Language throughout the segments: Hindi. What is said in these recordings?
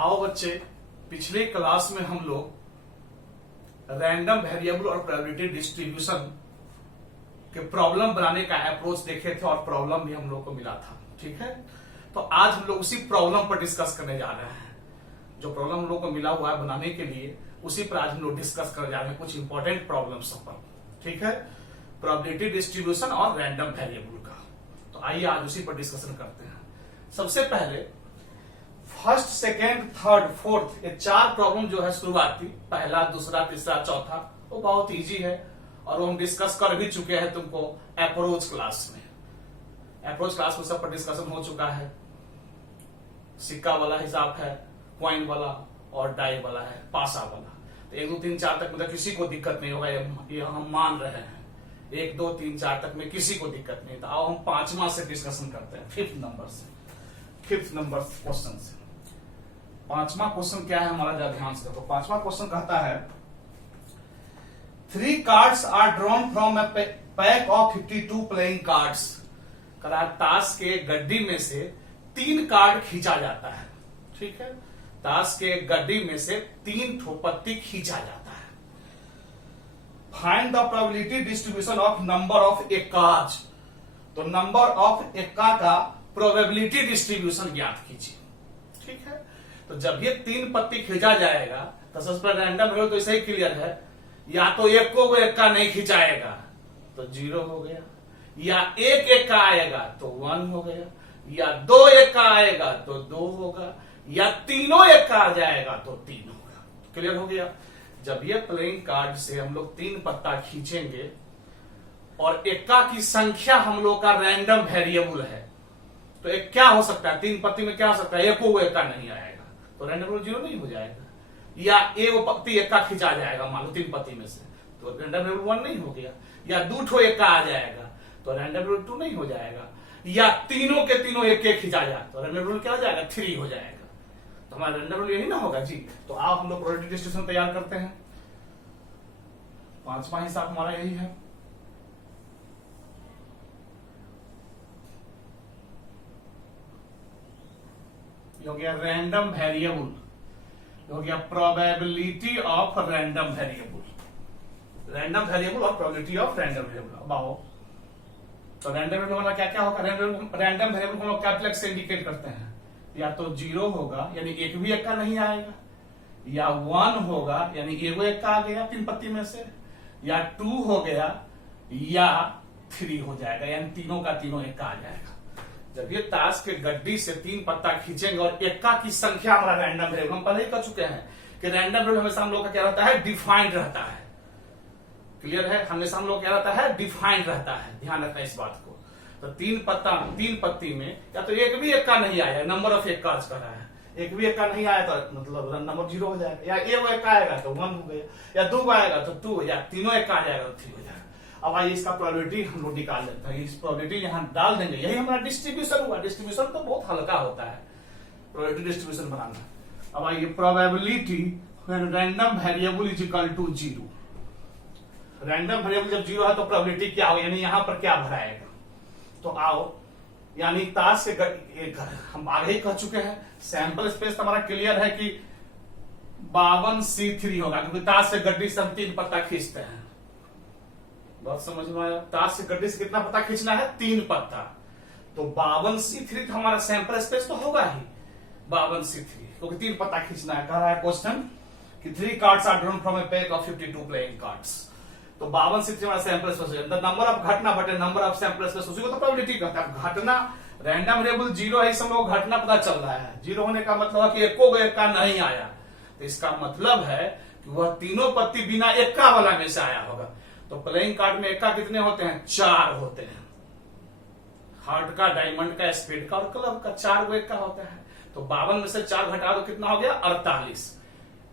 आओ बच्चे, पिछले क्लास में हम लोग रैंडम वेरिएबल और प्रोबेबिलिटी डिस्ट्रीब्यूशन के प्रॉब्लम बनाने का अप्रोच देखे थे और प्रॉब्लम भी हम लोग को मिला था। ठीक है, तो आज हम लोग उसी प्रॉब्लम पर डिस्कस करने जा रहे हैं। जो प्रॉब्लम हम लोग को मिला हुआ है बनाने के लिए, उसी पर आज हम लोग डिस्कस करने जा रहे हैं कुछ इंपॉर्टेंट प्रॉब्लम्स पर। ठीक है, प्रोबेबिलिटी डिस्ट्रीब्यूशन और रैंडम वेरिएबल का। तो आइए आज उसी पर डिस्कशन करते हैं। सबसे पहले फर्स्ट, सेकेंड, थर्ड, फोर्थ, ये चार प्रॉब्लम जो है शुरुआती, पहला, दूसरा, तीसरा, चौथा, वो बहुत इजी है और वो हम डिस्कस कर भी चुके हैं तुमको अप्रोच क्लास में। अप्रोच क्लास में सब पर डिस्कशन हो चुका है। सिक्का वाला हिसाब है, क्वाइन वाला और डाई वाला है, पासा वाला। तो 1 2 3 4 तक मतलब किसी को दिक्कत नहीं होगा, ये हम मान रहे हैं। 1 2 3 4 तक में किसी को दिक्कत नहीं। तो आओ हम पांचवा से डिस्कशन करते हैं, फिफ्थ नंबर से, फिफ्थ नंबर क्वेश्चन से। पांचवा क्वेश्चन क्या है हमारा, जरा ध्यान से देखो। पांचवा क्वेश्चन कहता है 3 cards are drawn from a pack of 52 playing cards. ताश के गड्डी में से 3 कार्ड खींचा जाता है। ठीक है, ताश के गड्डी में से 3 ठो पत्ती खींचा जाता है। Find the probability distribution of number of एक्काज। तो नंबर ऑफ एक्का का प्रोबेबिलिटी डिस्ट्रीब्यूशन ज्ञात कीजिए। ठीक है, तो जब ये 3 पत्ती खींचा जाएगा तो सबसे पहले रैंडम है, तो ऐसे ही क्लियर है, या तो एक को एक्का नहीं खिंचाएगा तो 0 हो गया, या एक एक्का आएगा तो 1 हो गया, या 2 एक्का आएगा तो 2 होगा, या तीनों एक्का आ जाएगा तो 3 होगा। क्लियर हो गया। जब ये प्लेइंग कार्ड से हम लोग 3 पत्ता खींचेंगे और एक्का की संख्या हम लोग का रैंडम वेरिएबल है, तो एक क्या हो सकता है, 3 पत्ती में क्या हो सकता है, एक को एक्का नहीं आएगा तो रैंडम वेरिएबल 0 नहीं हो जाएगा, या एक पत्ती एक्का खिंचा जाएगा मान लो 3 पत्ती में से, तो रैंडम वेरिएबल 1 नहीं हो गया, या 2 ठो एक्का आ जाएगा तो रैंडम वेरिएबल 2 नहीं हो जाएगा, या तीनों के तीनों एक एक खिंचा जाए तो रैंडम वेरिएबल क्या हो जाएगा, 3 हो जाएगा। तो हमारा रैंडम वेरिएबल यही ना होगा जी। तो आओ हम लोग प्रोबेबिलिटी डिस्ट्रीब्यूशन तैयार करते हैं। पांचवा हिसाब हमारा यही है। हो गया रैंडम वेरिएबल, हो गया probability of random variable, random variable और प्रोबेबिलिटी ऑफ रैंडम वेरिएबल। अब आओ, तो रैंडम वेरिएबल वाला क्या क्या होगा, रैंडम वेरिएबल को हम लोग कैपिटल से इंडिकेट करते हैं। या तो 0 होगा यानी एक भी एक्का नहीं आएगा, या 1 होगा यानी एगो एक्का आ गया 3 पत्ती में से, या 2 हो गया, या 3 हो जाएगा यानी तीनों का तीनों एक्का आ जाएगा। जब ये ताश के गड्डी से 3 पत्ता खींचेंगे और एक्का की संख्या हमारा रैंडम वेरिएबल, हम पहले ही कर चुके हैं कि रैंडम वेरिएबल हमेशा हम लोग का क्या रहता है, डिफाइंड रहता है। क्लियर है, हमेशा हम लोग क्या रहता है, डिफाइंड रहता है। ध्यान रखना इस बात को। तो 3 पत्ती में या तो एक भी एक्का नहीं आया, नंबर ऑफ एक्का कर रहा है, एक भी एक्का नहीं आया तो मतलब नंबर 0 हो जाएगा, या एक एक्का आएगा तो 1 हो गया, या 2 आएगा तो 2, या तीनों एक्का आ जाएगा तो 3 हो जाएगा। अब आइए इसका प्रोबेबिलिटी हम लोग निकाल लेते हैं। इस प्रोबेबिलिटी यहां डाल देंगे, यही हमारा डिस्ट्रीब्यूशन हुआ। डिस्ट्रीब्यूशन तो बहुत हल्का होता है प्रोबेबिलिटी डिस्ट्रीब्यूशन बनाना। अब आइए probability random variable is equal to 0। Random variable जब 0 है तो प्रोबेबिलिटी क्या हो, यानी यहां पर क्या भराएगा। तो आओ, यानी ताश से हम आगे ही कह चुके हैं, सैंपल स्पेस हमारा क्लियर है कि 52C3 होगा, क्योंकि ताश से गड्डी से हम 3 पत्ता खींचते हैं। बहुत समझ में आया। ताश से गड्डी से कितना पत्ता खींचना है, 3 पत्ता। तो 52C3 तो हमारा सैंपल स्पेस तो होगा ही 52C3, क्योंकि 3 पत्ता खींचना है। कह रहा है क्वेश्चन कि 3 cards are drawn from a pack of 52 playing cards. तो 52C3 हमारा सैंपल स्पेस है। नंबर ऑफ घटना बटे नंबर ऑफ सैंपल स्पेस, उसी को तो प्रोबेबिलिटी कहता है। घटना रैंडम वेरिएबल 0 है, इस समय घटना पता चल रहा है। 0 होने का मतलब है कि एको एक्का नहीं आया, तो इसका मतलब है कि वह तीनों पत्ती बिना एक्का वाला में से आया होगा। तो प्लेइंग कार्ड में एक्का कितने होते हैं, 4 होते हैं। हार्ट का, डायमंड का, स्पीड का और क्लब का 4 गो एक्का होता है। तो 52 में से 4 घटा दो, कितना हो गया,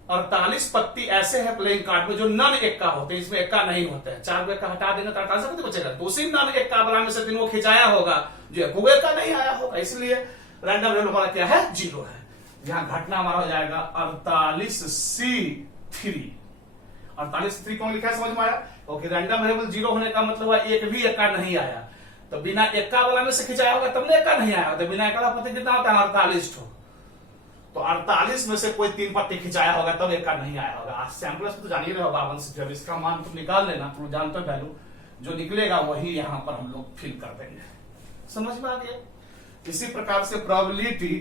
48 पत्ती ऐसे हैं प्लेइंग कार्ड में जो नन एक्का होते हैं, इसमें एक्का नहीं होता है। 4 एक्का हटा देंगे तो 48 पत्ती बचेगा। तो उसी नन एक्का वाला में से 3 को खिंचाया होगा जो एक्का नहीं आया होगा, इसलिए रैंडम वेरिएबल हमारा क्या है, 0 है। यहां घटना हमारा हो जाएगा 48C3। 48C3 कौन लिखा है, समझ में आया। ओके, रैंडम वेरिएबल 0 होने का मतलब है एक भी एक्का नहीं आया, तो बिना एक्का वाला में से खिंचाया होगा तब एक्का नहीं आया, तो बिना एक्का वाला पत्ती कितना होता है, 48 ठो। तो 48 में से कोई 3 पत्ती खिंचाया होगा तब इक्का नहीं आया होगा। सैंपल में तो जान ही रहे हो 52 से, जब इसका मान तुम निकाल लेना, तुम जानते हो वैल्यू जो निकलेगा वही यहां पर हम लोग फिल कर देंगे। समझ में आ गया? इसी प्रकार से probability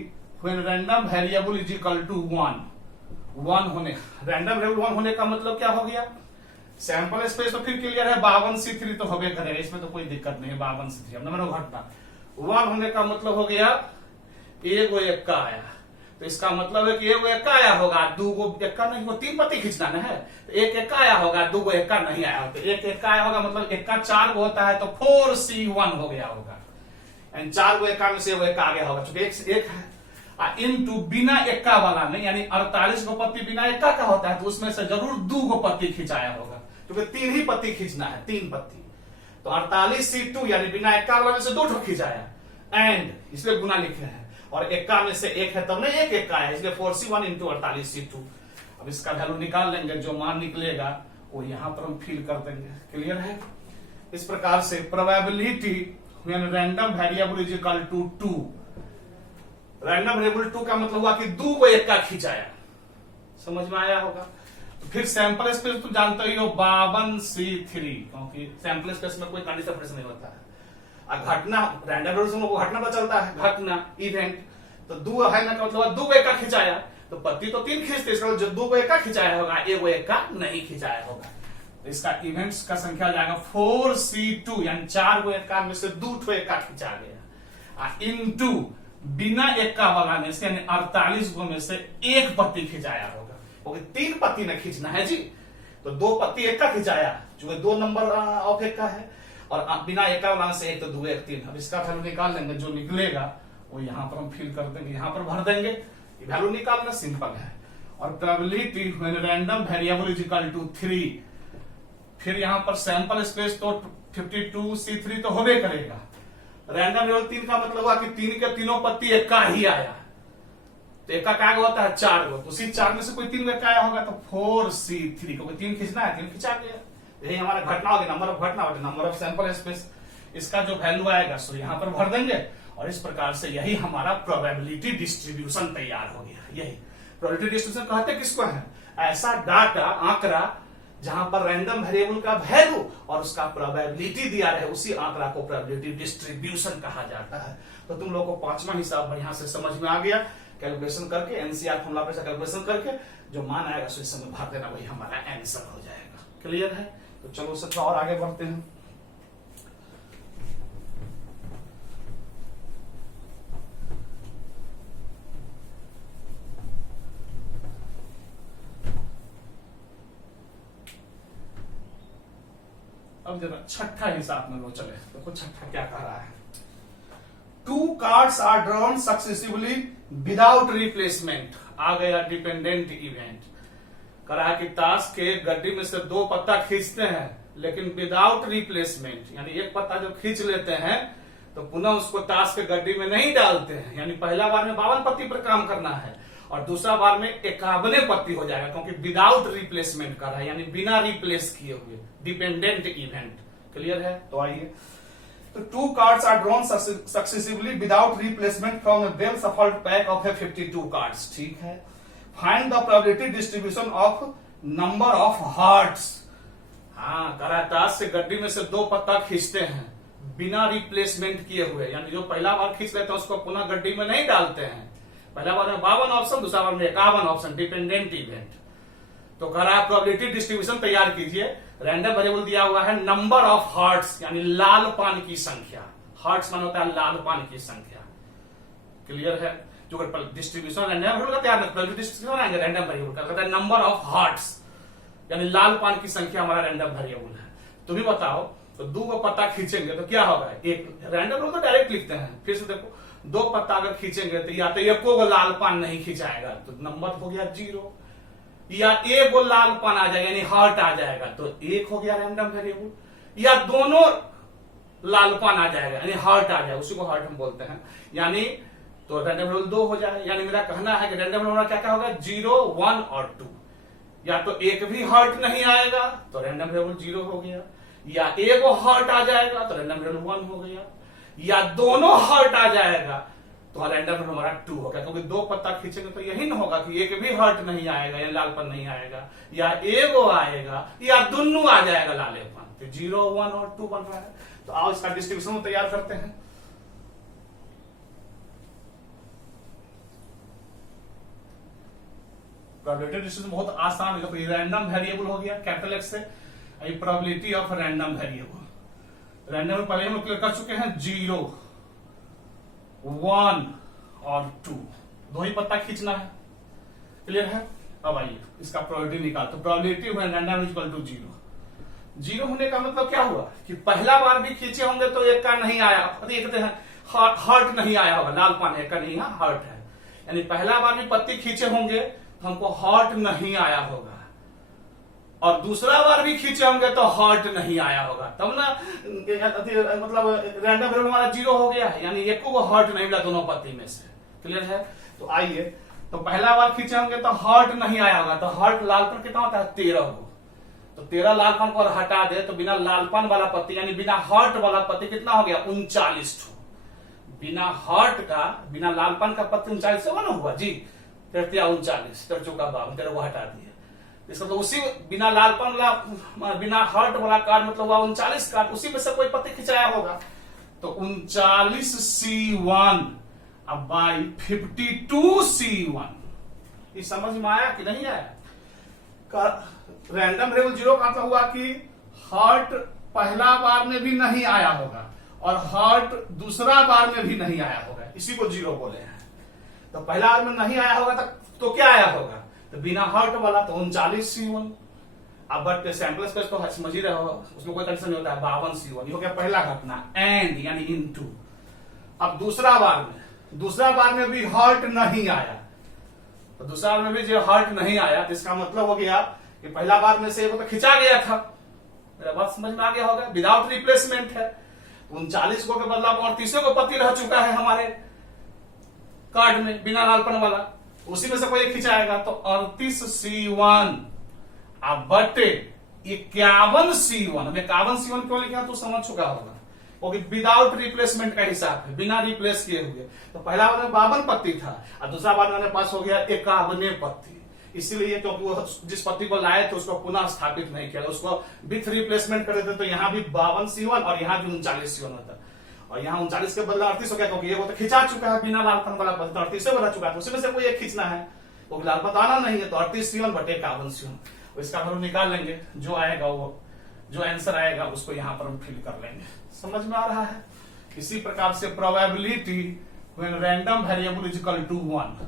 when random variable is equal to 1 होने, रैंडम वेरिएबल 1 होने का मतलब क्या हो गया? सैंपल स्पेस तो फिर क्लियर है, 52C3 तो होबे करेगा, इसमें तो कोई दिक्कत नहीं है। 52C3 अब नंबर घटना 1 होने का मतलब हो गया एगो इक्का आया, तो इसका मतलब है कि एगो इक्का आया होगा, 2 इक्का नहीं, वो 3 पत्ती खींचना ना है, तो 1 इक्का आया होगा, 2 इक्का नहीं आया होगा, तो 1 इक्का आया होगा मतलब इक्का 4 गो होता है, तो 4C1 हो गया होगा, एंड 4 गो इक्का में से एगो इक्का आ गया होगा, क्योंकि एक है इनटू बिना इक्का वाला में, यानी 48 गो पत्ती बिना इक्का का होता है, तो उसमें से जरूर 2 गो पत्ती खिंचाया होगा, क्योंकि 3 ही पत्ती खींचना है, 3 पत्ती, तो 48C2 यानी बिना इक्का वाला में से 2 ठो खिंचाया, एंड इसलिए गुना लिखे हैं, और इक्का में से 1 है तब नहीं 1 इक्का है, इसलिए 4C1 इंटू 48C2। अब इसका वैल्यू निकाल लेंगे, जो मान निकलेगा वो यहां पर हम फिल कर देंगे। क्लियर है? इस प्रकार से probability when random variable is equal to 2, random variable 2 का मतलब हुआ कि 2 को इक्का खिंचाया। समझ में आया होगा? तो फिर सैंपल स्पेस तुम जानते ही हो 52C3, क्योंकि सैंपल स्पेस में कोई कंडीशन ऑपरेशन नहीं होता है, घटना रैंडम वेरिएबल में वो घटना तो चलता है, घटना इवेंट, तो 2 है ना, मतलब 2 इक्का खिंचाया, तो पत्ती तो 3 खींचते, इसका जो 2 को इक्का खिंचाया होगा, एगो इक्का नहीं खिंचाया होगा, तो इसका इवेंट्स का संख्या जाएगा 4C2, यानी 4 गो इक्का में से 2 ठो इक्का खिंचा गया, इनटू बिना इक्का वाला में से यानी 48 गो में से 1 पत्ती खिंचाया होगा, क्योंकि 3 पत्ती न खींचना है जी, तो 2 पत्ती इक्का खिंचाया, जो 2 नंबर ऑफ इक्का है, और बिना इक्का वाला से 1 तो 2 1 3। अब इसका वैल्यू निकाल लेंगे, जो निकलेगा वो यहां पर हम फिल कर देंगे, यहां पर भर देंगे, वैल्यू निकालना सिंपल है। और probability when random variable is equal to 3, फिर यहां पर सैंपल स्पेस तो 52C3 तो होबे करेगा, रैंडम वेरिएबल 3 का मतलब हुआ कि 3 के तीनों पत्ती इक्का ही आया, तो इक्का क्या होता है 4 गो, तो उसी 4 में से कोई 3 इक्का आया होगा, तो 4C3, क्योंकि 3 खींचना है, 3 खिंचा गया, यही हमारा घटना होगी, नंबर ऑफ घटना होगी, नंबर ऑफ सैंपल स्पेस, इसका जो वैल्यू आएगा सो यहां पर भर देंगे, और इस प्रकार से यही हमारा प्रोबेबिलिटी डिस्ट्रीब्यूशन तैयार हो गया। यही प्रोबेबिलिटी डिस्ट्रीब्यूशन कहते किसको है? ऐसा डाटा आंकड़ा जहां पर रैंडम वेरिएबल का वैल्यू और उसका प्रोबेबिलिटी दिया रहे, उसी आंकड़ा को प्रोबेबिलिटी डिस्ट्रीब्यूशन कहा जाता है। तो तुम लोगों को 5वां हिसाब बढ़िया से समझ में आ गया, कैलकुलेशन करके एनसीआर फॉर्मूला पर कैलकुलेशन करके जो मान आएगा सो इस समय भर देना, वही हमारा आंसर हो जाएगा। क्लियर है? तो चलो सबसे और आगे बढ़ते हैं। अब जरा छठा हिसाब में लो चले, देखो छठा क्या कह रहा है। 2 cards are drawn successively without replacement, आ गया डिपेंडेंट इवेंट। करा कि ताश के गड्डी में से 2 पत्ता खींचते हैं, लेकिन विदाउट रिप्लेसमेंट, यानी एक पत्ता जब खींच लेते हैं तो पुनः उसको ताश के गड्डी में नहीं डालते हैं, यानी पहला बार में 52 पत्ती पर काम करना है, और दूसरा बार में 51 पत्ती हो जाएगा, क्योंकि विदाउट रिप्लेसमेंट कर रहा है, यानी बिना रिप्लेस किए हुए, डिपेंडेंट इवेंट। क्लियर है? तो आइए, तो 2 cards are drawn successively without replacement from a well shuffled pack of 52 cards. ठीक है, find the probability distribution of number of hearts. हाँ, करातास से गड्डी में से 2 पत्ता खींचते हैं बिना रिप्लेसमेंट किए हुए, यानी जो पहला बार खींच लेते हैं उसको पुनः गड्डी में नहीं डालते हैं, पहला बार में 52 ऑप्शन, दूसरा बार में 51 ऑप्शन, डिपेंडेंट इवेंट। तो कह रहा है प्रोबेबिलिटी डिस्ट्रीब्यूशन तैयार कीजिए, रैंडम वेरिएबल दिया हुआ है नंबर ऑफ हार्ट्स, यानी लाल पान की संख्या, हार्ट्स मान होता है लाल पान की संख्या। क्लियर है? जो डिस्ट्रीब्यूशन रैंडम वेरिएबल का तैयार डिस्ट्रीब्यूशन आएंगे, रैंडम वेरिएबल का कहता है नंबर ऑफ हार्ट्स, यानी लाल पान की संख्या हमारा रैंडम वेरिएबल है। तुम ही बताओ, तो 2 को पत्ता खींचेंगे तो क्या होगा? एक रैंडम वेरिएबल तो डायरेक्ट लिखते हैं, फिर से देखो 2 पत्ता अगर खींचेंगे तो या तो एको को लाल पान नहीं खिंचाएगा तो नंबर हो गया 0, या एक को लाल पान आ जाएगा यानी हार्ट आ जाएगा तो 1 हो गया रैंडम वेरिएबल, या दोनों लाल पान आ जाएगा यानी हार्ट आ जाएगा, उसी को हार्ट हम बोलते हैं, यानी तो रैंडम वेरिएबल 2 हो जाए। यानी मेरा कहना है कि रैंडम वेरिएबल क्या क्या होगा? 0, 1 और 2, या तो एक भी हार्ट नहीं आएगा तो रैंडम वेरिएबल 0 हो गया, या एक हार्ट आ जाएगा तो रैंडम वेरिएबल 1 हो गया, या दोनों हार्ट आ जाएगा तो रैंडम वेरिएबल हमारा 2 हो गया, क्योंकि दो पत्ता खींचेंगे तो यही ना होगा कि एक भी हर्ट नहीं आएगा या लालपन नहीं आएगा, या एगो आएगा या दोनों आ जाएगा लालेपन। तो 0, 1 और 2 बन रहा है। तो आओ इसका डिस्ट्रीब्यूशन तैयार करते हैं। प्रोबेबिलिटी डिस्ट्रीब्यूशन बहुत आसान है। तो रैंडम वेरिएबल हो गया कैपिटल एक्स से, probability of random variable. Random पहले हम क्लियर कर चुके हैं, 0, 1 और 2 दो ही पत्ता खींचना है। क्लियर है? अब आइए इसका प्रोबेबिलिटी निकाल। तो प्रोबेबिलिटी हुआ रैंडम इक्वल टू 0। 0 होने का मतलब क्या हुआ कि पहला बार भी खींचे होंगे तो एक का नहीं आया, देखते हैं हर्ट नहीं आया होगा, लालपन एक का नहीं है, हर्ट है। यानी पहला बार भी पत्ती खींचे होंगे तो हमको हर्ट नहीं आया होगा, और दूसरा बार भी खींचे होंगे तो हर्ट नहीं आया होगा, तब ना मतलब रैंडम वेरिएबल हमारा 0 हो गया है, यानी एक को हर्ट नहीं मिला दोनों पत्ती में से। क्लियर है? तो आइए, तो पहला बार खींचे होंगे तो हर्ट नहीं आया होगा, तो हर्ट लालपन कितना होता है? 13 को। तो 13 लालपन को हटा दे तो बिना लालपन वाला पत्ती यानी बिना हर्ट वाला पत्ती कितना हो गया? 39 ठो। बिना हर्ट का, बिना लालपन का पत्ती 39 से ना हुआ जी, 39, 52, 13 को हटा दिया। इसका तो उसी बिना लालपन वाला, बिना हर्ट वाला कार्ड मतलब हुआ 39 कार्ड, उसी में से कोई पत्ती खिंचाया होगा। तो 39C1 अब बाई 52C1। ये समझ में आया कि नहीं आया? रैंडम वेरिएबल 0 का मतलब हुआ कि हर्ट पहला बार में भी नहीं आया होगा और हर्ट दूसरा बार में भी नहीं आया होगा, इसी को 0 बोले हैं। तो पहला बार में नहीं आया होगा तो क्या आया होगा? तो बिना हर्ट वाला तो 39C1। अब बट सैंपल स्पेस तो समझ ही रहे हो, उसमें कोई कंडीशन नहीं होता है, 52C1। ये हो गया पहला घटना, एंड यानी इनटू। अब दूसरा बार में भी हर्ट नहीं आया, तो दूसरा बार में भी जो हर्ट नहीं आया तो इसका मतलब हो गया कि पहला बार में से वो तो खिंचा गया था। मेरा बात समझ में आ गया होगा? विदाउट रिप्लेसमेंट है। 39 को के बदला 38 को पत्ती रह चुका है हमारे कार्ड में बिना लालपन वाला, उसी में से कोई एक खिंचाएगा। तो 38C1 अब बटे 51C1। 51C1 क्यों लिखा तो समझ चुका होगा, क्योंकि विदाउट रिप्लेसमेंट का हिसाब है, बिना रिप्लेस किए हुए। तो पहला बार में 52 पत्ती था और दूसरा बार मेरे पास हो गया 51 पत्ती, इसीलिए क्योंकि वो जिस पत्ती को लाए थे उसको पुनः स्थापित नहीं किया, उसको विथ रिप्लेसमेंट कर देते तो यहाँ भी 52C1 और यहाँ भी 39C1 होता, और यहाँ 39 के बदला 38 हो गया, क्योंकि ये वो तो खिंचा चुका है बिना लालपन वाला पत्ती, तो 38 से बना चुका है, तो उसमें से कोई एक खींचना है, वो लालपन आना नहीं है। तो 38C1 बटे 51C1 इसका हम निकाल लेंगे, जो आएगा वो, जो आंसर आएगा उसको यहाँ पर हम फिल कर लेंगे। समझ में आ रहा है? इसी प्रकार से probability when random variable is equal to 1।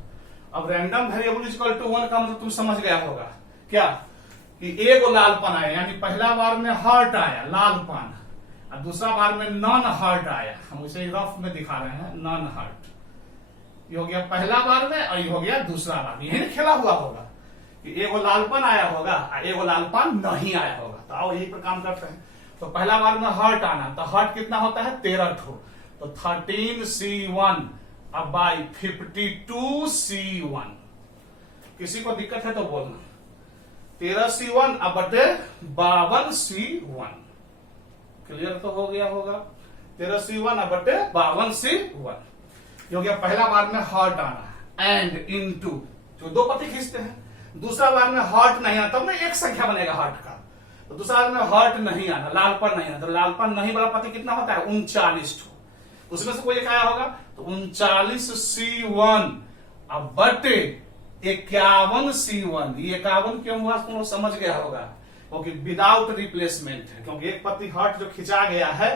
अब random variable is equal to 1 का मतलब तुम समझ गया होगा क्या, कि एगो लालपन आया, यानी पहला बार में हर्ट आया लालपन और दूसरा बार में नॉन हर्ट आया। हम इसे रफ में दिखा रहे हैं, नॉन हर्ट। ये हो गया पहला बार में और ये हो गया दूसरा बार में। यही खेला हुआ होगा कि एगो लालपन आया होगा और एगो लालपन नहीं आया होगा। तो आओ यही पर काम करते हैं। तो पहला बार में हर्ट आना, तो हर्ट कितना होता है? 13 ठो। तो 13C1 अब बाई 52C1। किसी को दिक्कत है तो बोलना। 13C1 अब बटे 52C1। क्लियर तो हो गया होगा? 13C1 अब बटे 52C1। ये हो गया पहला बार में हर्ट आना, एंड इनटू जो दो पत्ती खींचते हैं। दूसरा बार में हर्ट नहीं आना, तब ना एक संख्या बनेगा हर्ट का। तो दूसरा बार में हर्ट नहीं आना, लालपन नहीं आना, तो लालपन नहीं वाला पत्ती कितना होता है? 39 ठो। उसमें से कोई एक आया होगा, तो 39C1 अब बटे 51C1। ये 51 क्यों हुआ तुम लोग समझ गया होगा, क्योंकि विदाउट रिप्लेसमेंट है, क्योंकि एक पत्ती हर्ट जो खिंचा गया है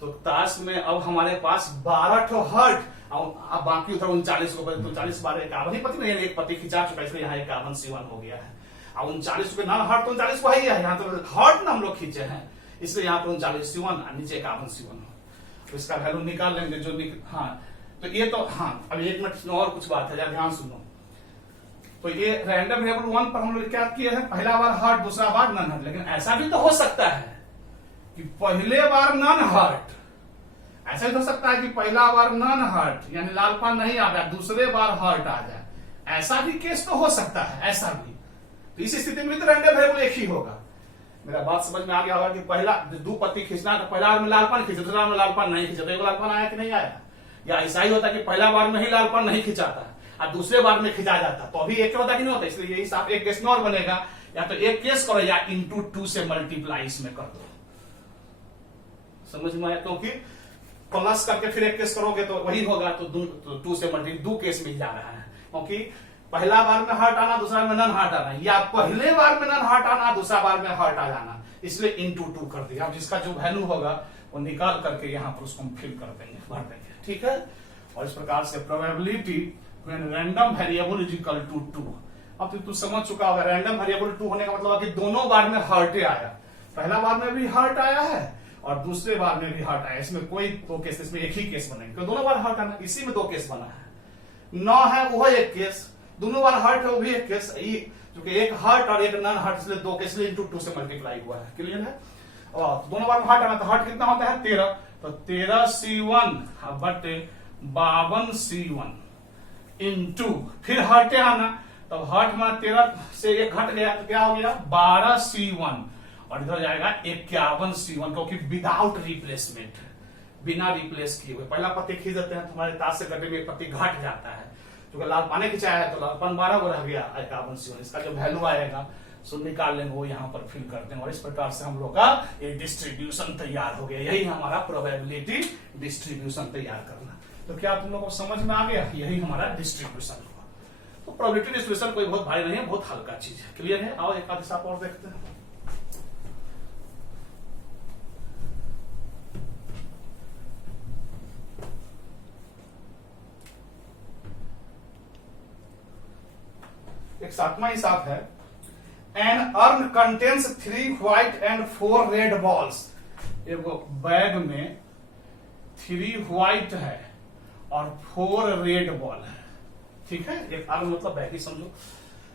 तो ताश में अब हमारे पास 12 ठो हर्ट और अब बाकी उधर 39 को बचे, तो 40 12 51 ही पत्ती नहीं, एक पत्ती खिंचा चुका, इसलिए यहाँ 51C1 हो गया है। और 39 पे नॉन हर्ट तो 39 को है ही है, यहाँ तो हर्ट ना हम लोग खींचे हैं, इसलिए यहाँ पर 39C1 और नीचे 51C1। तो इसका वैल्यू निकाल लेंगे जो हाँ, तो ये तो हाँ, अब 1 मिनट और कुछ बात है, ध्यान सुनो। तो ये रैंडम वेरिएबल 1 पर हम लोग क्या किए हैं? पहला बार हर्ट, दूसरा बार नॉन हर्ट। लेकिन ऐसा भी तो हो सकता है कि पहले बार नॉन हर्ट, ऐसा भी हो सकता है कि पहला बार नॉन हर्ट यानी लालपन नहीं आ गया, दूसरे बार हर्ट आ जाए, ऐसा भी केस तो हो सकता है, ऐसा भी। तो इस स्थिति में तो रैंडम वेरिएबल एक ही होगा। मेरा बात समझ में आ गया होगा कि पहला 2 पत्ती खींचना, तो पहला बार में लालपन खींचे, दूसरा बार में लालपन नहीं खींचे, तो एक लालपन आया कि नहीं आया? या ऐसा ही होता कि पहला बार में ही लालपन नहीं खिंचाता और दूसरे बार में खिंचा जाता, तो अभी एक होता कि नहीं होता, इसलिए यही साफ एक केस में और बनेगा, या तो एक केस करो या इंटू 2 से मल्टीप्लाई इसमें कर दो। समझ में आया? क्योंकि प्लस करके फिर एक केस करोगे तो वही होगा, तो 2 से मल्टीप्लाई 2 केस मिल जा रहा है, क्योंकि पहला बार में हर्ट आना, दूसरा में नन हर्ट आना, या पहले बार में नन हर्ट आना, दूसरा बार में हर्ट आ जाना, इसलिए इंटू 2 कर दिया। अब जिसका जो वैल्यू होगा वो निकाल करके यहाँ पर उसको हम फिल कर देंगे, भर देंगे, ठीक है। और इस प्रकार से probability when random variable is equal to 2। अब तू समझ चुका होगा रैंडम वेरिएबल 2 होने का मतलब कि दोनों बार में हर्ट आया, पहला बार में भी हर्ट आया है और दूसरे बार में भी हर्ट आया, इसमें कोई दो केस, इसमें एक ही केस बनेंगे, तो दोनों बार हर्ट आना, इसी में 2 केस बना है। 9 है वो एक केस, दोनों बार हर्ट है वो भी एक केस, क्योंकि एक हर्ट और एक नॉन हर्ट, इसलिए 2 केस इंटू 2 से मल्टीप्लाई हुआ है, क्लियर है। और दोनों बार में हर्ट आना, तो हर्ट कितना होता है 13, तो 13C1 बटे 52C1 इंटू फिर हर्टे आना, तो हर्ट में 13 से एक घट गया तो क्या हो गया 12C1 और इधर जाएगा 51C1, क्योंकि विदाउट रिप्लेसमेंट, बिना रिप्लेस किए हुए। पहला पत्ती खींच देते हैं, तुम्हारे ताश से कटे में एक पत्ती घट जाता है, क्योंकि लाल पानी खिंचाया है तो लालपन 12 को रह गया 51C1, इसका जो वैल्यू आएगा सो निकाल लेंगे, वो यहाँ पर फिल करते हैं, और इस प्रकार से हम लोग का ये डिस्ट्रीब्यूशन तैयार हो गया। यही हमारा प्रोबेबिलिटी डिस्ट्रीब्यूशन तैयार करना। तो क्या तुम लोग को समझ में आ गया? यही हमारा डिस्ट्रीब्यूशन हुआ। तो प्रोबेबिलिटी डिस्ट्रीब्यूशन कोई बहुत भारी नहीं है, बहुत हल्का चीज है, क्लियर है। आओ एक आध हिसाब और देखते हैं। एक 7वां हिसाब है, an urn contains 3 white and 4 red balls. एक बैग में 3 व्हाइट है और 4 रेड बॉल है, ठीक है। एक अर्न मतलब बैग ही समझो।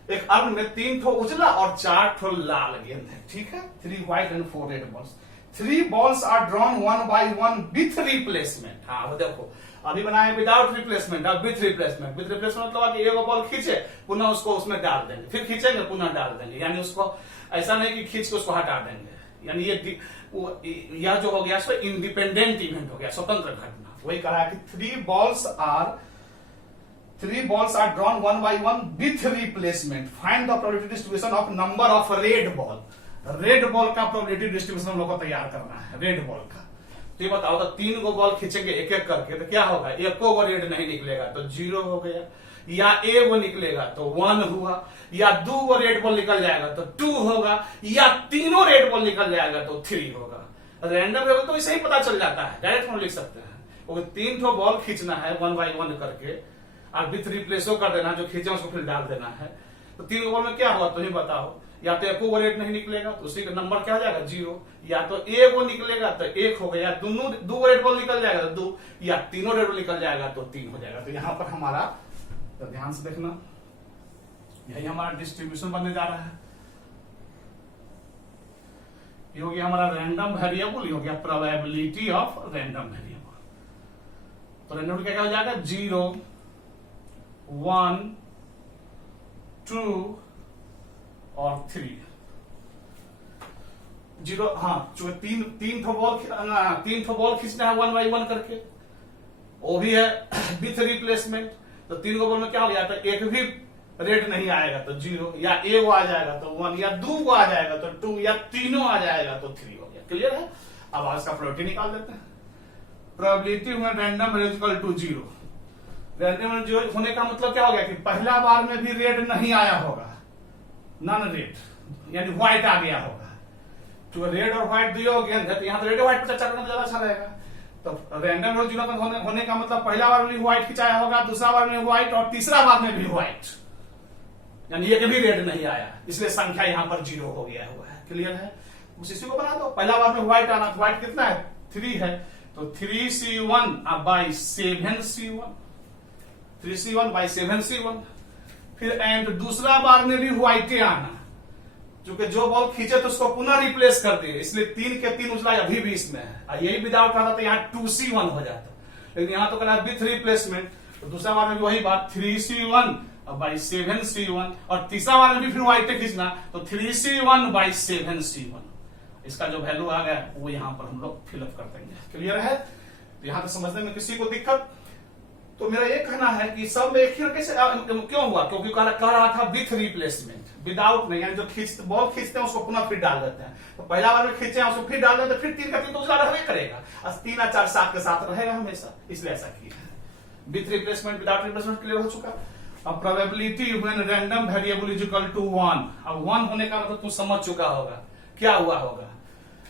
एक अर्न में 3 ठो उजला और 4 ठो लाल गेंद है, ठीक है। 3 white and 4 red balls. 3 balls are drawn 1 by 1 with replacement। हाँ वो देखो अभी बनाए विदाउट रिप्लेसमेंट, अब विथ रिप्लेसमेंट। विथ रिप्लेसमेंट मतलब कि एक बॉल खींचे पुनः उसको उसमें डाल देंगे, फिर खींचेंगे पुनः डाल देंगे, यानी उसको ऐसा नहीं कि खींच के उसको हटा देंगे, यानी ये यह जो हो गया सो इंडिपेंडेंट इवेंट हो गया, स्वतंत्र घटना। वही कहा कि 3 balls are drawn 1 by 1 with replacement। Find the probability distribution of number of red ball। Red ball का प्रोबेबिलिटी डिस्ट्रीब्यूशन हम लोग को तैयार करना है, रेड बॉल का। तो ये बताओ तो 3 गो बॉल खींचेंगे एक एक करके तो क्या होगा, एको गो रेड नहीं निकलेगा तो 0 हो गया, या एक गो निकलेगा तो 1 हुआ, या 2 गो रेड बॉल निकल जाएगा तो 2 होगा, या तीनों रेड बॉल निकल जाएगा तो 3 होगा। रैंडम रेड तो इसे ही पता चल जाता है, डायरेक्ट हम लिख सकते हैं। वो 3 ठो बॉल खींचना है 1 by 1 करके, और विथ रिप्लेसो कर देना, जो खींचे उसको फिर डाल देना है। तो 3 बॉल में क्या हुआ तो ही बताओ, या तो एको रेड नहीं निकलेगा तो उसी का नंबर क्या हो जाएगा 0, या तो एक वो निकलेगा तो 1 हो गया, दोनों 2 रेड बॉल निकल जाएगा तो 2, या तीनों रेड बॉल निकल जाएगा तो 3 हो जाएगा। तो यहां पर हमारा, तो ध्यान से देखना, यही हमारा डिस्ट्रीब्यूशन बनने जा रहा है। ये हो गया हमारा रैंडम वेरिएबल, ये हो गया प्रोबेबिलिटी ऑफ रैंडम वेरिएबल। तो रैंडम क्या हो जाएगा 0 1 2 और 3 0। हाँ चूंकि तीन ठो बॉल खींचना है 1 by 1 करके, वो भी है विथ रिप्लेसमेंट। तो 3 गो बॉल में क्या हो गया, तो एक भी रेड नहीं आएगा तो 0, या एक आ जाएगा तो 1, या 2 आ जाएगा तो 2, या तीनों आ जाएगा तो 3 हो गया, क्लियर है। अब आज का प्रोबेबिलिटी निकाल देते हैं। प्रोबेबिलिटी में रैंडम इक्वल टू 0। रैंडम 0 होने का मतलब क्या हो गया कि पहला बार में भी रेड नहीं आया होगा, नॉन रेड, यानी व्हाइट आ गया होगा। तो रेड और व्हाइट दो गेंद है, तो यहाँ तो रेड और व्हाइट पर चर्चा करना ज्यादा अच्छा रहेगा। तो रैंडम रोल 0 होने का मतलब पहला बार में भी व्हाइट खिंचाया होगा, दूसरा बार में व्हाइट, और तीसरा बार में भी व्हाइट, यानी एक भी रेड नहीं आया, इसलिए संख्या यहाँ पर 0 हो गया हुआ है, क्लियर है। उसी को बना दो, पहला बार में व्हाइट आना, तो व्हाइट कितना है 3 है, तो 3C1 by 7C1, 3C1 by 7C1। फिर एंड दूसरा बार में भी व्हाइट आना, क्योंकि जो बॉल खींचे तो उसको पुनः रिप्लेस कर दिए, इसलिए 3 के 3 उजला अभी भी इसमें है। यही विदाउट आता तो यहाँ 2C1 हो जाता, लेकिन यहाँ तो कहना है विथ रिप्लेसमेंट। तो दूसरा बार में भी वही बात 3C1 by 7C1, और तीसरा बार में भी फिर व्हाइट खींचना तो 3C1 by 7C1। इसका जो वैल्यू आ गया वो यहाँ पर हम लोग फिलअप कर देंगे, क्लियर है। तो यहाँ तक समझने में किसी को दिक्कत? तो मेरा ये कहना है कि सब में एक ही कैसे क्यों हुआ, क्योंकि कह रहा था विथ रिप्लेसमेंट, विदाउट नहीं, यानी जो बॉल खींचते हैं उसको पुनः फिर डाल देते हैं। तो पहला बार में खींचे हैं उसको फिर डाल देते हैं, फिर 3 का 3 तो उसका रहने करेगा, 3 और 4 7 के साथ रहेगा हमेशा, इसलिए ऐसा किया है। With replacement without replacement clear हो चुका। अब probability when random variable is equal to 1, अब 1 होने का मतलब तुम समझ चुका होगा क्या हुआ होगा।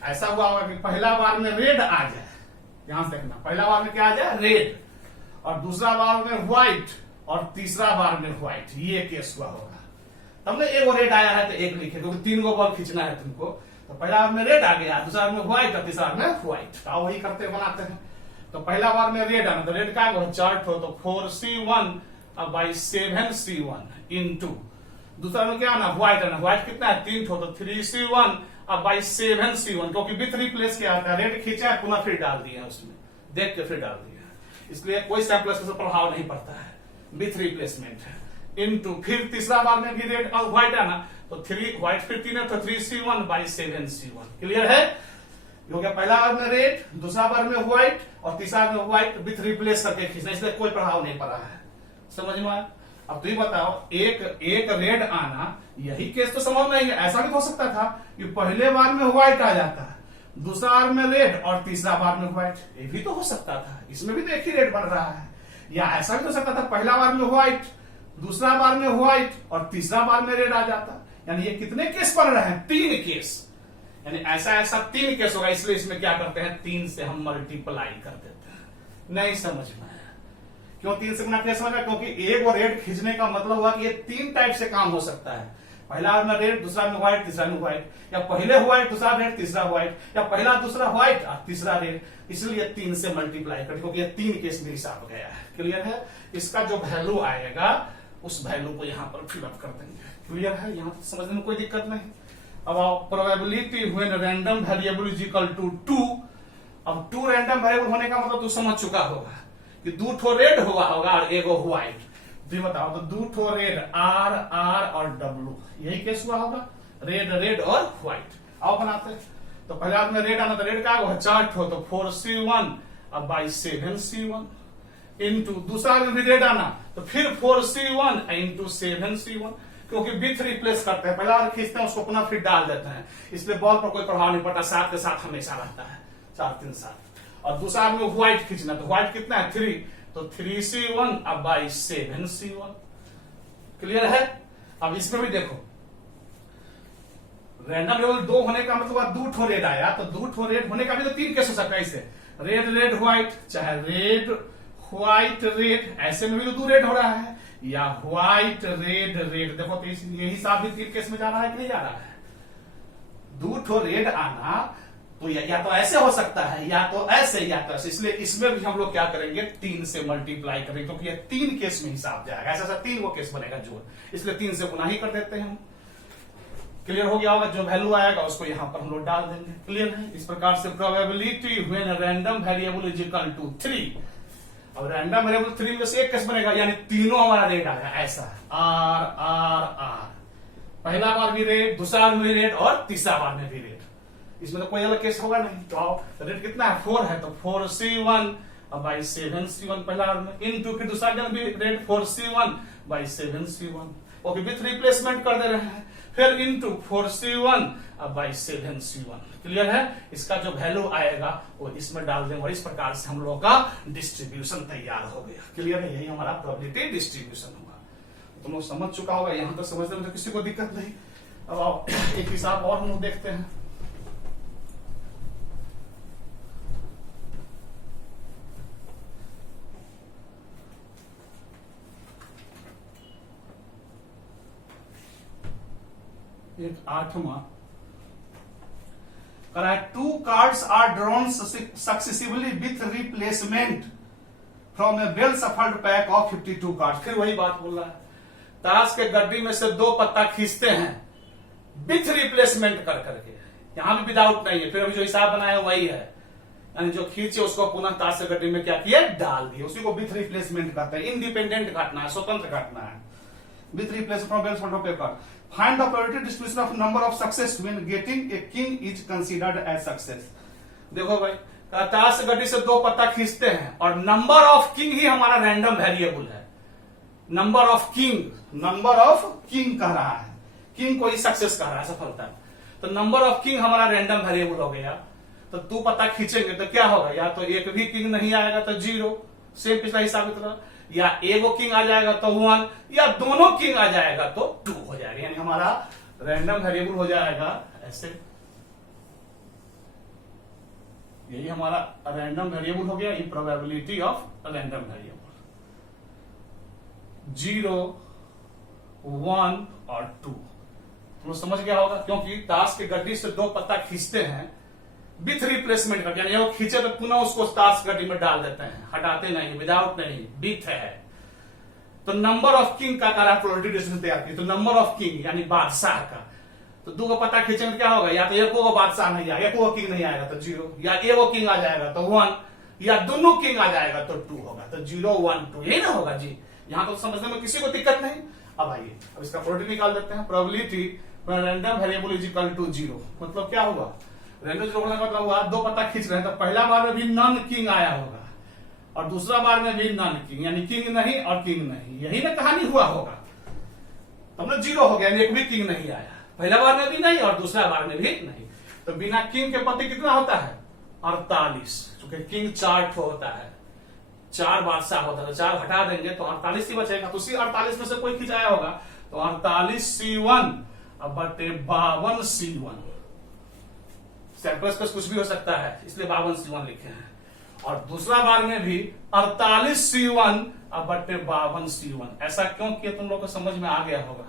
ऐसा हुआ होगा कि पहला बार में रेड आ जाए, ध्यान से देखना, पहला बार में क्या आ जाए रेड, और दूसरा बार में व्हाइट, और तीसरा बार में व्हाइट, ये केस हुआ होगा। तब ना एक रेड आया है तो एक लिखे, क्योंकि 3 को बॉल खींचना है तुमको, तो पहला बार में रेड आ गया, दूसरा बार में व्हाइट और तीसरा बार में व्हाइट, तो वही करते बनाते हैं। तो पहला बार में रेड आना, तो रेड का चार्ट हो तो 4C1 बाई 7C1 इंटू, दूसरा में क्या आना व्हाइट आना, व्हाइट कितना है 3 तो 3C1 बाई 7C1, क्योंकि विथ रिप्लेस क्या आता है, रेड खींचा है पुनः फिर डाल दिया उसमें, देख के फिर डाल दिया, इसलिए कोई सैंपल से प्रभाव नहीं पड़ता है, विथ रिप्लेसमेंट है। इनटू फिर तीसरा बार में भी रेड और व्हाइट आना, तो 3 व्हाइट फिर 3 है तो 3C1 बाई 7C1, क्लियर है। हो गया पहला बार में रेड, दूसरा बार में व्हाइट, और तीसरा बार में व्हाइट विथ रिप्लेस करके खींचना, इसलिए कोई प्रभाव नहीं पड़ा है, समझ में आया। अब तुम बताओ, एक रेड आना, यही केस तो संभव नहीं है, ऐसा भी हो सकता था कि पहले बार में व्हाइट आ जाता है, दूसरा बार में रेड और तीसरा बार में व्हाइट, ये भी तो हो सकता था, इसमें भी तो एक ही रेड बन रहा है। या ऐसा भी हो सकता था पहला बार में व्हाइट, दूसरा बार में व्हाइट और तीसरा बार में रेड आ जाता, यानी ये कितने केस बन रहे हैं 3 केस, यानी ऐसा 3 केस होगा, इसलिए इसमें क्या करते हैं 3 से हम मल्टीप्लाई कर देते हैं। नहीं समझ में आया क्यों 3 से गुना कैसे समझ में, क्योंकि एक और रेड खींचने का मतलब हुआ कि ये 3 टाइप से काम हो सकता है, पहला बार में रेड, दूसरा में व्हाइट, तीसरा में व्हाइट, या पहले व्हाइट दूसरा रेड तीसरा व्हाइट, या पहला दूसरा व्हाइट और तीसरा रेड, इसलिए 3 से मल्टीप्लाई कर, क्योंकि ये 3 केस मेरे हिसाब गया है, क्लियर है। इसका जो वैल्यू आएगा उस वैल्यू को यहाँ पर फिलअप कर देंगे, क्लियर है, यहाँ समझने में कोई दिक्कत नहीं। अब आओ probability when random variable is equal to 2, अब 2 रैंडम वेरिएबल होने का मतलब तू समझ चुका होगा कि 2 ठो रेड हुआ होगा और एगो व्हाइट, तो बताओ, तो 2 ठो रेड R और W, यही केस हुआ होगा, रेड और व्हाइट। आओ बनाते, तो पहले आदमी रेड आना, तो रेड का होगा 4 ठो तो 4C1 बाई 7C1 इंटू, दूसरा में भी रेड आना तो फिर 4C1 इंटू 7C1, क्योंकि विथ रिप्लेस करते हैं, पहला खींचते हैं उसको पुनः फिर डाल देते हैं, इसलिए बॉल पर कोई प्रभाव नहीं पड़ता, 7 के साथ हमेशा रहता है, 4 3 7। और दूसरा में व्हाइट खींचना, तो व्हाइट कितना है 3, तो 3C1 बाई 7C1, क्लियर है। अब इसमें भी देखो, रैंडम वेरिएबल 2 होने का मतलब 2 ठो रेड आया, तो 2 ठो रेड होने का भी तो 3 केस हो सकता है, इसे रेड व्हाइट, चाहे रेड व्हाइट रेड, ऐसे में भी तो 2 रेड हो रहा है, या व्हाइट रेड, देखो तो ये हिसाब भी 3 केस में जा रहा है कि नहीं जा रहा है। 2 ठो रेड आना तो या तो ऐसे हो सकता है, या तो ऐसे, या तो ऐसे, इसलिए इसमें भी हम लोग क्या करेंगे 3 से मल्टीप्लाई करेंगे, क्योंकि ये 3 केस में हिसाब जाएगा, ऐसा 3 वो केस बनेगा जोड़, इसलिए 3 से गुना ही कर देते हैं हम। क्लियर हो गया होगा, जो वैल्यू आएगा उसको यहां पर हम लोग डाल देंगे, क्लियर है। इस प्रकार से probability when random variable is equal to 3, अब रैंडम वेरिएबल 3 में से एक केस बनेगा, यानी तीनों हमारा रेड आएगा, ऐसा R, पहला बार भी रेड, दूसरा बार भी रेड और तीसरा बार में भी रेड, इसमें तो कोई अलग केस होगा नहीं। तो आओ, रेड कितना है 4 है, तो 4C1 बाई 7C1 पहला बार में, इंटू फिर दूसरा जन भी red 4C1 by 7C1, okay with replacement कर दे रहे हैं, फिर into 4C1 by 7C1, clear है। इसका जो वैल्यू आएगा वो इसमें डाल देंगे, और इस प्रकार से हम लोगों का डिस्ट्रीब्यूशन तैयार हो गया, क्लियर है, यही हमारा प्रोबेबिलिटी डिस्ट्रीब्यूशन होगा। तुम लोग समझ चुका होगा, यहां तक समझने में तो किसी को दिक्कत नहीं। अब आओ एक हिसाब और हम लोग देखते हैं। एक 8वां करा है, 2 cards are drawn successively with replacement from a well shuffled pack of 52 card. फिर वही बात बोल रहा है, ताश के गड्डी में से 2 पत्ता खींचते हैं विथ रिप्लेसमेंट कर करके, यहां भी विदाउट नहीं है, फिर अभी जो हिसाब बनाया वही है, यानी जो खींचे उसको पुनः ताश के गड्डी में क्या किया डाल दिए, उसी को विथ रिप्लेसमेंट करते हैं। इंडिपेंडेंट घटना है, स्वतंत्र घटना है, with replacement from well shuffled pack. Find the probability distribution of number of success when getting a king is considered as success। देखो भाई, ताश गड्डी से दो पत्ता खींचते हैं और नंबर ऑफ किंग ही हमारा रैंडम वेरिएबल है। नंबर ऑफ किंग कह रहा है, किंग को ही सक्सेस कह रहा है, सफलता। तो नंबर ऑफ किंग हमारा रैंडम वेरिएबल हो गया। तो दो पत्ता खींचेंगे तो क्या होगा, या तो एक भी किंग नहीं आएगा तो 0, सेम पिछला हिसाब की तरह, या एगो किंग आ जाएगा तो 1, या दोनों किंग आ जाएगा तो 2 हो जाएगा। यानी हमारा रैंडम वेरिएबल हो जाएगा ऐसे, यही हमारा रैंडम वेरिएबल हो गया। प्रोबेबिलिटी ऑफ रैंडम वेरिएबल 0, 1 और 2। तो समझ गया होगा, क्योंकि ताश के गड्डी से दो पत्ता खींचते हैं विथ रिप्लेसमेंट करके, यानी वो खींचे तो पुनः उसको ताश गड्डी में डाल देते हैं, हटाते नहीं, विदाउट नहीं, विथ है। तो नंबर ऑफ किंग का प्रोबेबिलिटी डिस्ट्रीब्यूशन तैयार की। तो नंबर ऑफ किंग यानी बादशाह का, तो दो पत्ता खींचेंगे क्या होगा, या तो एक को बादशाह नहीं आएगा, एक को किंग नहीं आएगा तो 0, या एक को किंग आ जाएगा तो 1, या दोनों किंग आ जाएगा तो 2 होगा। तो 0, 1, 2 यही ना होगा जी। यहां तो समझने में किसी को दिक्कत नहीं। अब आइए अब इसका प्रोबेबिलिटी निकाल देते हैं। Probability random variable is equal to 0, मतलब क्या हुआ, रैंडम 0 होने का मतलब हुआ दो पत्ता खींच रहे हैं तो पहला बार में भी नॉन किंग आया होगा और दूसरा बार में भी नॉन किंग, यानी किंग नहीं और किंग नहीं, यही ना कहानी हुआ होगा। तो मतलब 0 हो गया, यानी एक भी किंग नहीं आया, पहला बार में भी नहीं और दूसरा बार में भी नहीं। तो बिना किंग के पति कितना होता है, 48, क्योंकि किंग 4 होता है, 4 बादशाह होता है, तो 4 हटा देंगे तो 48 ही बचेगा। तो उसी 48 में से कोई खिंचाया होगा, तो 48C1 अब बटे 52C1, सैंपल स्पेस कुछ भी हो सकता है, इसलिए 52C1 लिखे हैं। और दूसरा बार में भी 48C1 अब बटे 52C1। ऐसा क्यों किया तुम लोग को समझ में आ गया होगा।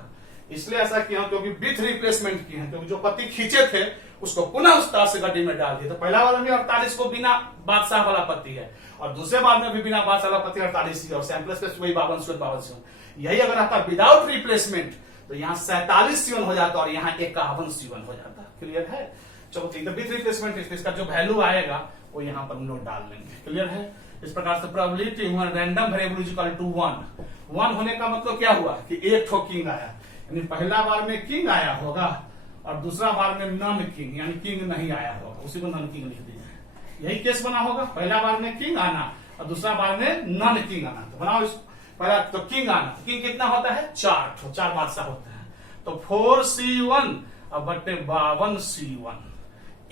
इसलिए ऐसा किया क्योंकि विथ रिप्लेसमेंट किए हैं, क्योंकि जो पति खींचे थे उसको पुनः उस ताश गड्डी में डाल दिए। तो पहला बार में 48 को बिना बादशाह वाला पति है और दूसरे बार में भी बिना बादशाह वाला पति 48 ही, और सैंपल स्पेस वही 52C1। यही अगर आता विदाउट रिप्लेसमेंट तो यहाँ 47C1 हो जाता और यहाँ 51C1 हो जाता। क्लियर है। चलो ठीक है, विथ रिप्लेसमेंट इसका जो वैल्यू आएगा वो यहाँ पर हम लोग डाल लेंगे। क्लियर है। इस प्रकार से probability random variable is equal to 1 होने का मतलब क्या हुआ कि एक ठो किंग आया, यानी पहला बार में किंग आया होगा और दूसरा बार में नॉन किंग, यानी किंग नहीं आया होगा, उसी को नॉन किंग लिख दीजिए। यही केस बना होगा, पहला बार में किंग आना और दूसरा बार में नॉन किंग आना। तो बनाओ इस पहला तो किंग आना, किंग कितना होता है, 4 बादशाह होते हैं। तो 4C1 अब बटे 52C1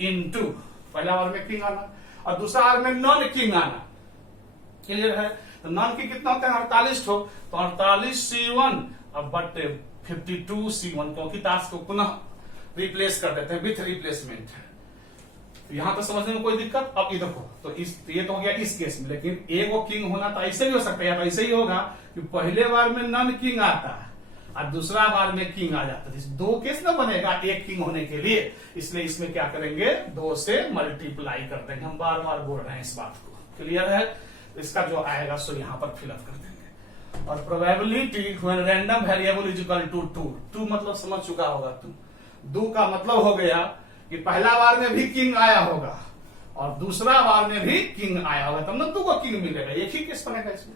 इंटू पहला बार में किंग आना और दूसरा बार में नॉन किंग आना। क्लियर है। तो नॉन किंग कितना होता है, 48 हो, तो 48C1 अब बटे 52C1, क्योंकि ताश को पुनः रिप्लेस कर देते हैं विथ रिप्लेसमेंट। यहां तो समझने में कोई दिक्कत। अब ये देखो, तो ये तो हो गया इस केस में, लेकिन एक वो किंग होना तो ऐसे भी हो सकता है, या तो ऐसे ही होगा कि पहले बार में नॉन किंग आता है और दूसरा बार में किंग आ जाता है। दो केस ना बनेगा एक किंग होने के लिए, इसलिए इसमें क्या करेंगे, 2 से मल्टीप्लाई कर देंगे। हम बार बार बोल रहे हैं इस बात को। क्लियर है। इसका जो आएगा सो यहां पर फिलअप कर देंगे। और probability random variable is equal to 2 मतलब समझ चुका होगा तुम। 2 का मतलब हो गया कि पहला बार में भी किंग आया होगा और दूसरा बार में भी किंग आया होगा, तब ना 2 को किंग मिलेगा। एक ही केस बनेगा इसमें।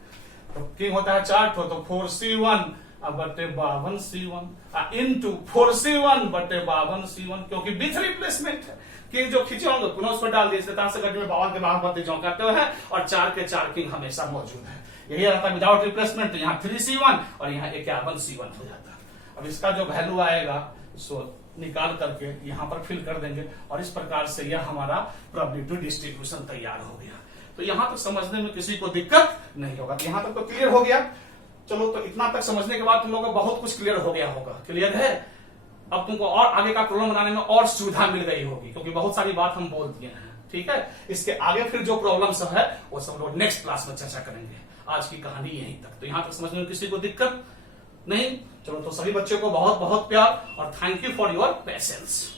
तो किंग होता है 4 ठो, तो 4C1 अब बटे 52C1 इंटू 4C1 बटे 52C1, क्योंकि विथ रिप्लेसमेंट है। किंग जो खींचे होंगे पुनः उसको डाल दिए, ताश गड्डी में 52 के 52 पत्ते जो करते हुए हैं और 4 के 4 किंग हमेशा मौजूद है। यही रहता है विदाउट रिप्लेसमेंट। तो यहाँ 3C1 और यहाँ 51C1 हो जाता है। अब इसका जो वैल्यू आएगा सो निकाल करके यहाँ पर फिल कर देंगे और इस प्रकार से यह हमारा प्रोबेबिलिटी डिस्ट्रीब्यूशन तैयार हो गया। तो यहां तक समझने में किसी को दिक्कत नहीं होगा। तो यहां तक तो क्लियर हो गया। चलो, तो इतना तक समझने के बाद तुम लोगों को बहुत कुछ क्लियर हो गया होगा। क्लियर है। अब तुमको और आगे का प्रॉब्लम बनाने में और सुविधा मिल गई होगी, क्योंकि बहुत सारी बात हम बोल दिए हैं। ठीक है। इसके आगे फिर जो प्रॉब्लम सब है वो सब लोग नेक्स्ट क्लास में चर्चा करेंगे। आज की कहानी यहीं तक। तो यहां तक समझने में किसी को दिक्कत नहीं। चलो, तो सभी बच्चों को बहुत बहुत प्यार और thank you for your patience.